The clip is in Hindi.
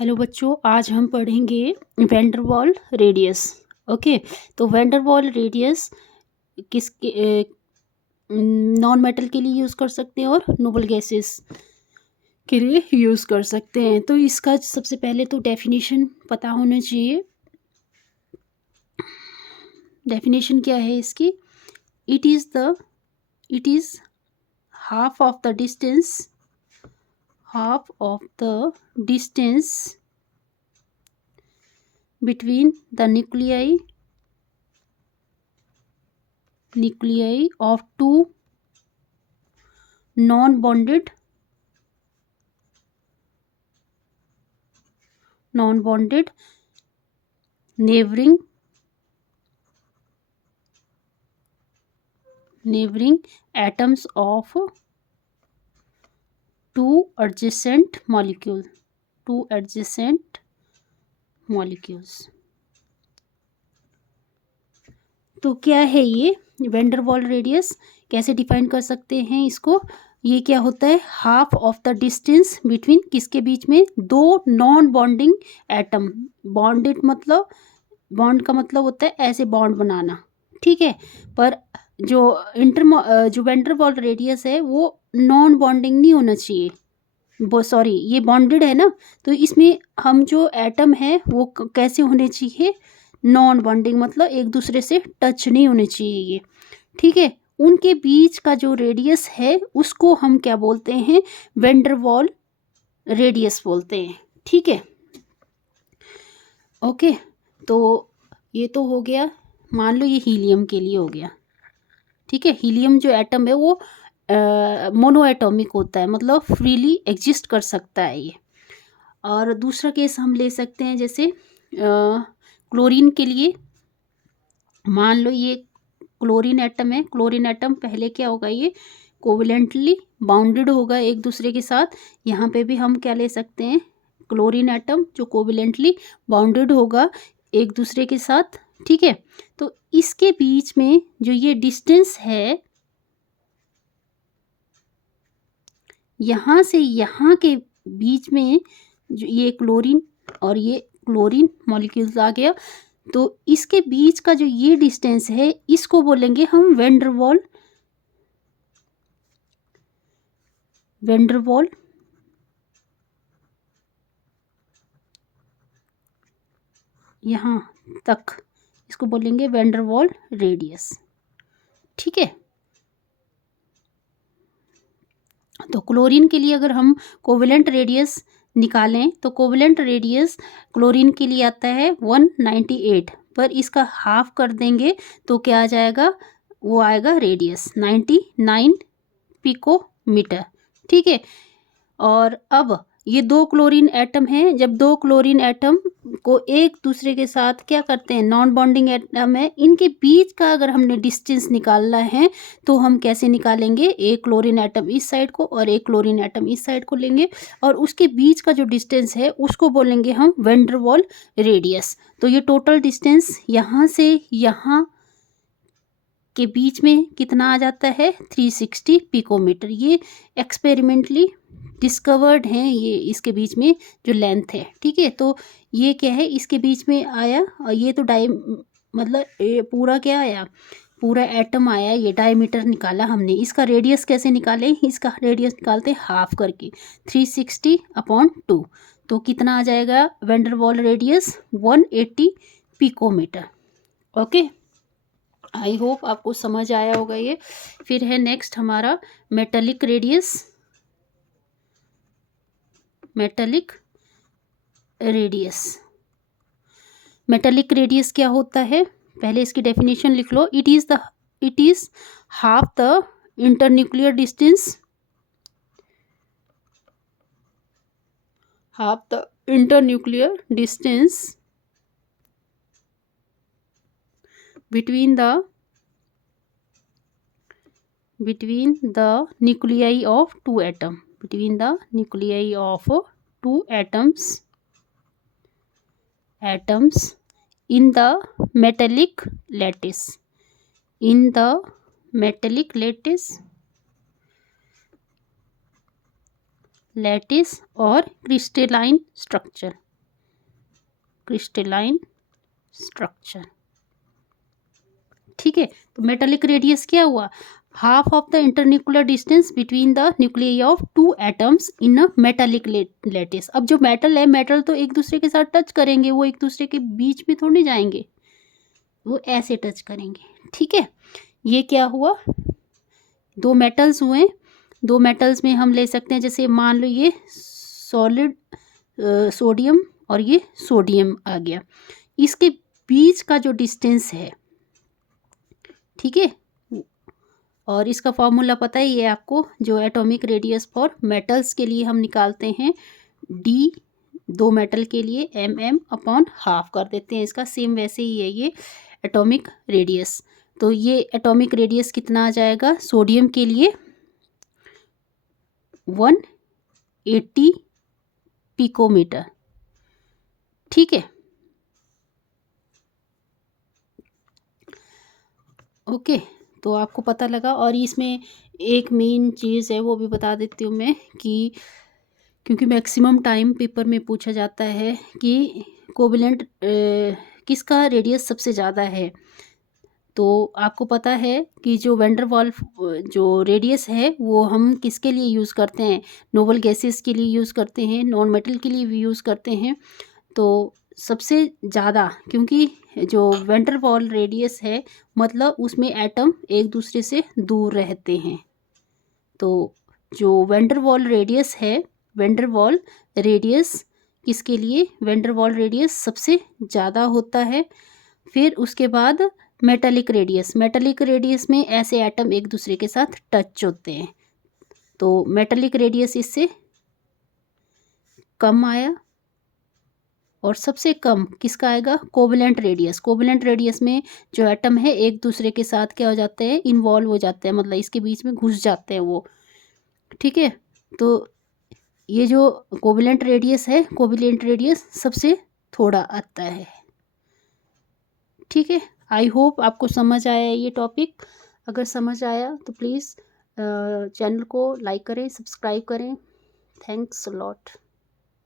हेलो बच्चों, आज हम पढ़ेंगे van der Waals radius. Okay, तो वैन डर वाल रेडियस किसके नॉन मेटल के लिए यूज़ कर सकते हैं और नोबल गैसेस के लिए यूज़ कर सकते हैं। तो इसका सबसे पहले तो डेफिनेशन पता होना चाहिए। डेफिनेशन क्या है इसकी? It is half of the distance between the nuclei of two non-bonded neighboring atoms of two adjacent molecules। तो क्या है ये वैन डर वाल रेडियस? कैसे डिफाइन कर सकते हैं इसको? ये क्या होता है? Half of the distance between किसके बीच में? दो नॉन बॉन्डिंग एटम। बॉन्डेड मतलब, बॉन्ड का मतलब होता है ऐसे बॉन्ड बनाना, ठीक है। पर जो वैन डर वाल रेडियस है वो नॉन बॉन्डिंग नहीं होना चाहिए, वो सॉरी ये बॉन्डेड है ना, तो इसमें हम जो एटम है वो कैसे होने चाहिए? नॉन बॉन्डिंग, मतलब एक दूसरे से टच नहीं होने चाहिए ये, ठीक है। उनके बीच का जो रेडियस है उसको हम क्या बोलते हैं? वैन डर वाल रेडियस बोलते हैं, ठीक है। ओके, तो ये तो हो गया। मान लो ये हीलियम के लिए हो गया, ठीक है। हीलियम जो एटम है वो मोनो एटॉमिक होता है, मतलब फ्रीली एग्जिस्ट कर सकता है ये। और दूसरा केस हम ले सकते हैं, जैसे क्लोरीन के लिए। मान लो ये क्लोरीन एटम है। क्लोरीन एटम पहले क्या होगा? ये कोवलेंटली बाउंडेड होगा एक दूसरे के साथ। यहाँ पे भी हम क्या ले सकते हैं? क्लोरीन एटम जो कोवलेंटली बाउंडेड होगा एक दूसरे के साथ, ठीक है। तो इसके बीच में जो ये डिस्टेंस है, यहाँ से यहाँ के बीच में जो ये क्लोरीन और ये क्लोरीन मॉलिक्यूल्स आ गया, तो इसके बीच का जो ये डिस्टेंस है इसको बोलेंगे हम वैन डर वाल यहाँ तक, इसको बोलेंगे वैन डर वाल रेडियस, ठीक है। तो क्लोरीन के लिए अगर हम कोवेलेंट रेडियस निकालें तो कोवेलेंट रेडियस क्लोरीन के लिए आता है 198, पर इसका हाफ कर देंगे तो क्या आ जाएगा? वो आएगा रेडियस 99 पिकोमीटर, ठीक है। और अब ये दो क्लोरीन एटम हैं। जब दो क्लोरीन एटम को एक दूसरे के साथ क्या करते हैं? नॉन बॉन्डिंग एटम है, इनके बीच का अगर हमने डिस्टेंस निकालना है तो हम कैसे निकालेंगे? एक क्लोरीन एटम इस साइड को और एक क्लोरीन एटम इस साइड को लेंगे, और उसके बीच का जो डिस्टेंस है उसको बोलेंगे हम वैन डर वाल रेडियस। तो ये टोटल डिस्टेंस यहाँ से यहाँ के बीच में कितना आ जाता है? 360 पिकोमीटर। ये एक्सपेरिमेंटली डिस्कवर्ड हैं, ये इसके बीच में जो लेंथ है, ठीक है। तो ये क्या है? इसके बीच में आया, और ये तो मतलब ये पूरा क्या आया? पूरा एटम आया। ये डायमीटर निकाला हमने। इसका रेडियस कैसे निकालें? इसका रेडियस निकालते हाफ करके 360/2। तो कितना आ जाएगा van der Waals radius? 180 picometre. Okay, I hope आपको समझ आया होगा ये। फिर है नेक्स्ट हमारा मेटेलिक रेडियस। मेटेलिक रेडियस क्या होता है? पहले इसकी डेफिनेशन लिख लो। It is half the internuclear distance between the nuclei of two atoms in the metallic lattice or crystalline structure। Crystalline structure. ठीक है, तो मेटालिक रेडियस क्या हुआ, half of the internuclear distance between the nuclei of two atoms in a metallic lattice. अब जो मेटल है, मेटल तो एक दूसरे के साथ टच करेंगे, वो एक दूसरे के बीच में थोड़ी जाएंगे, वो ऐसे टच करेंगे। ठीक है, ये क्या हुआ, दो मेटल्स हुए, दो मेटल्स में हम ले सकते हैं, जैसे मान लो ये सॉलिड सोडियम और ये सोडियम आ गया, इसके बीच का जो डिस्टेंस है, ठीक है, और इसका फॉर्मूला पता ही है आपको, जो एटॉमिक रेडियस फॉर मेटल्स के लिए हम निकालते हैं, डी दो मेटल के लिए mm/½ कर देते हैं इसका, सेम वैसे ही है ये एटॉमिक रेडियस। तो ये एटॉमिक रेडियस कितना आ जाएगा, सोडियम के लिए 180 पिकोमीटर। ठीक है, ओके, तो आपको पता लगा। और इसमें एक मेन चीज़ है वो भी बता देती हूँ मैं, कि क्योंकि मैक्सिमम टाइम पेपर में पूछा जाता है कि कोवेलेंट किसका रेडियस सबसे ज़्यादा है, तो आपको पता है कि जो वैंडरवाल्स जो रेडियस है वो हम किसके लिए यूज़ करते हैं, नोबल गैसेस के लिए यूज़ करते हैं, नॉन मेटल के लिए भी यूज़ करते हैं। तो सबसे ज़्यादा, क्योंकि जो वैंडरवाल रेडियस है मतलब उसमें एटम एक दूसरे से दूर रहते हैं, तो जो वैंडरवाल रेडियस है, वैंडरवाल रेडियस किसके लिए, वैंडरवाल रेडियस सबसे ज़्यादा होता है। फिर उसके बाद मेटालिक रेडियस, मेटालिक रेडियस में ऐसे एटम एक दूसरे के साथ टच होते हैं, तो मेटालिक रेडियस इससे कम आया। और सबसे कम किसका आएगा, कोवेलेंट रेडियस, कोवेलेंट रेडियस में जो एटम है एक दूसरे के साथ क्या हो जाते हैं, इन्वॉल्व हो जाते हैं, मतलब इसके बीच में घुस जाते हैं वो। ठीक है, तो ये जो कोवेलेंट रेडियस है, कोवेलेंट रेडियस सबसे थोड़ा आता है। ठीक है, आई होप आपको समझ आया ये टॉपिक। अगर समझ आया तो प्लीज़ चैनल को लाइक करें, सब्सक्राइब करें। Thanks a lot.